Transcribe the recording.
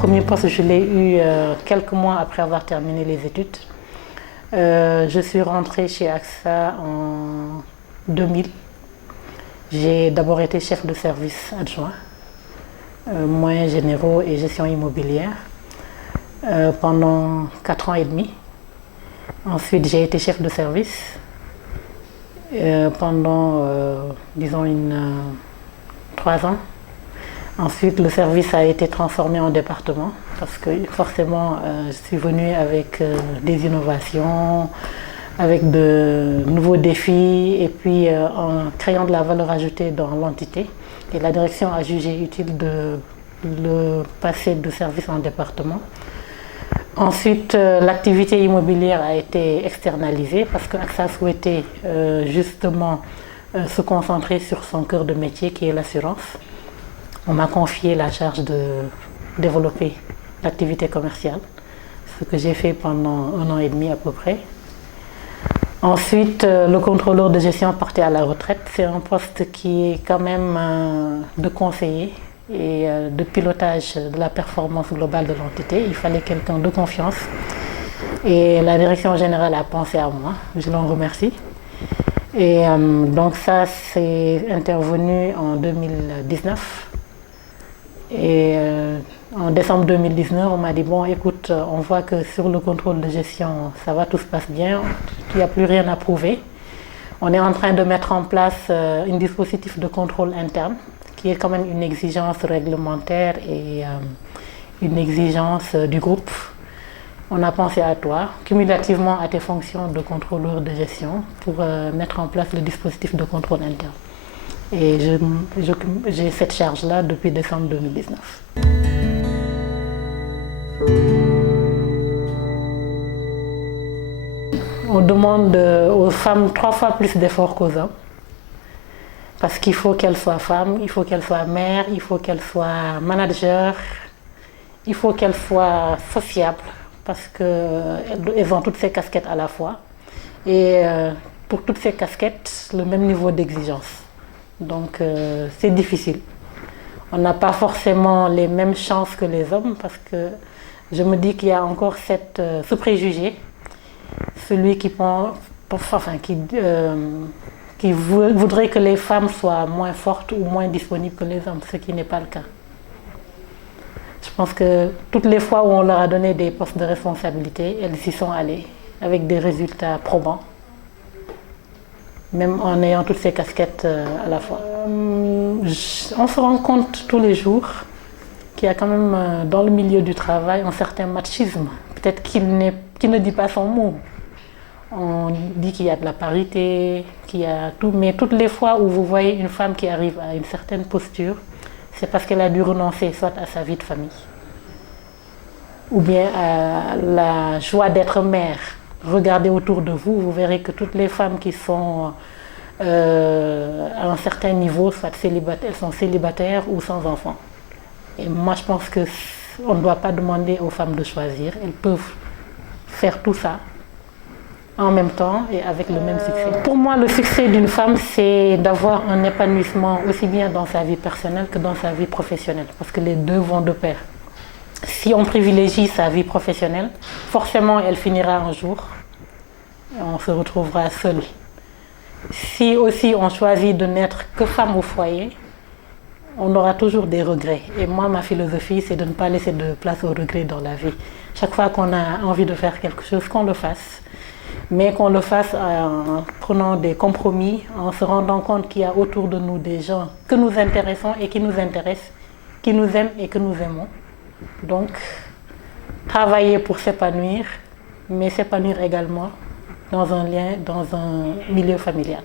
premier poste, je l'ai eu quelques mois après avoir terminé les études. Je suis rentrée chez AXA en 2000. J'ai d'abord été chef de service adjoint, moyens généraux et gestion immobilière, pendant 4 ans et demi. Ensuite, j'ai été chef de service pendant, disons, 3 ans. Ensuite, le service a été transformé en département parce que forcément, je suis venue avec des innovations, avec de nouveaux défis et puis en créant de la valeur ajoutée dans l'entité. Et la direction a jugé utile de le passer de service en département. Ensuite, l'activité immobilière a été externalisée parce que AXA souhaitait justement se concentrer sur son cœur de métier qui est l'assurance. On m'a confié la charge de développer l'activité commerciale, ce que j'ai fait pendant 1 an et demi à peu près. Ensuite, le contrôleur de gestion partait à la retraite. C'est un poste qui est quand même de conseiller et de pilotage de la performance globale de l'entité. Il fallait quelqu'un de confiance. Et la direction générale a pensé à moi. Je l'en remercie. Et donc ça, c'est intervenu en 2019. Et en décembre 2019, on m'a dit, bon écoute, on voit que sur le contrôle de gestion, ça va, tout se passe bien, il n'y a plus rien à prouver. On est en train de mettre en place un dispositif de contrôle interne, qui est quand même une exigence réglementaire et une exigence du groupe. On a pensé à toi, cumulativement à tes fonctions de contrôleur de gestion, pour mettre en place le dispositif de contrôle interne. Et j'ai cette charge-là depuis décembre 2019. On demande aux femmes 3 fois plus d'efforts qu'aux hommes. Parce qu'il faut qu'elles soient femmes, il faut qu'elles soient mères, il faut qu'elles soient managers, il faut qu'elles soient sociables, parce qu'elles ont toutes ces casquettes à la fois. Et pour toutes ces casquettes, le même niveau d'exigence. Donc c'est difficile. On n'a pas forcément les mêmes chances que les hommes parce que je me dis qu'il y a encore ce préjugé, celui qui voudrait que les femmes soient moins fortes ou moins disponibles que les hommes, ce qui n'est pas le cas. Je pense que toutes les fois où on leur a donné des postes de responsabilité, elles y sont allées avec des résultats probants. Même en ayant toutes ces casquettes à la fois. On se rend compte tous les jours qu'il y a quand même dans le milieu du travail un certain machisme. Peut-être qu'il ne dit pas son mot. On dit qu'il y a de la parité, qu'il y a tout, mais toutes les fois où vous voyez une femme qui arrive à une certaine posture, c'est parce qu'elle a dû renoncer soit à sa vie de famille, ou bien à la joie d'être mère. Regardez autour de vous, vous verrez que toutes les femmes qui sont à un certain niveau, soit elles sont célibataires ou sans enfants. Et moi, je pense qu'on ne doit pas demander aux femmes de choisir. Elles peuvent faire tout ça en même temps et avec le même succès. Pour moi, le succès d'une femme, c'est d'avoir un épanouissement aussi bien dans sa vie personnelle que dans sa vie professionnelle, parce que les deux vont de pair. Si on privilégie sa vie professionnelle, forcément elle finira un jour, on se retrouvera seul. Si aussi on choisit de n'être que femme au foyer, on aura toujours des regrets. Et moi, ma philosophie, c'est de ne pas laisser de place aux regrets dans la vie. Chaque fois qu'on a envie de faire quelque chose, qu'on le fasse. Mais qu'on le fasse en prenant des compromis, en se rendant compte qu'il y a autour de nous des gens que nous intéressons et qui nous intéressent, qui nous aiment et que nous aimons. Donc, travailler pour s'épanouir, mais s'épanouir également dans un milieu familial.